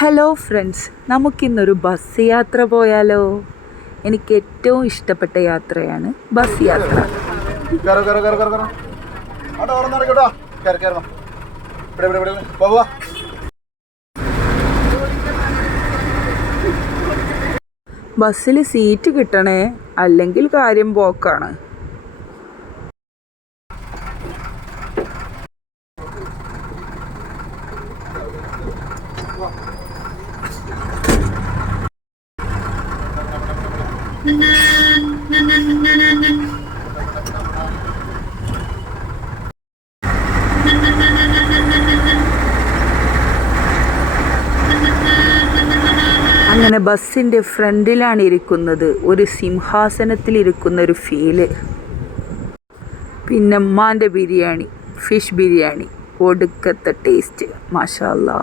Hello friends, നമുക്കിന്നൊരു bus യാത്ര പോയാലോ? എനിക്ക് ഏറ്റവും ഇഷ്ടപ്പെട്ട യാത്രയാണ് ബസ് യാത്ര. ബസ്സിൽ സീറ്റ് കിട്ടണേ, അല്ലെങ്കിൽ കാര്യം പോക്കാണ്. അങ്ങനെ ബസ്സിൻ്റെ ഫ്രണ്ടിലാണ് ഇരിക്കുന്നത്. ഒരു സിംഹാസനത്തിലിരിക്കുന്ന ഒരു ഫീല്. പിന്നെ ഉമ്മാൻ്റെ ബിരിയാണി, ഫിഷ് ബിരിയാണി, ഒടുക്കത്തെ ടേസ്റ്റ്, മാഷാ അല്ലാ.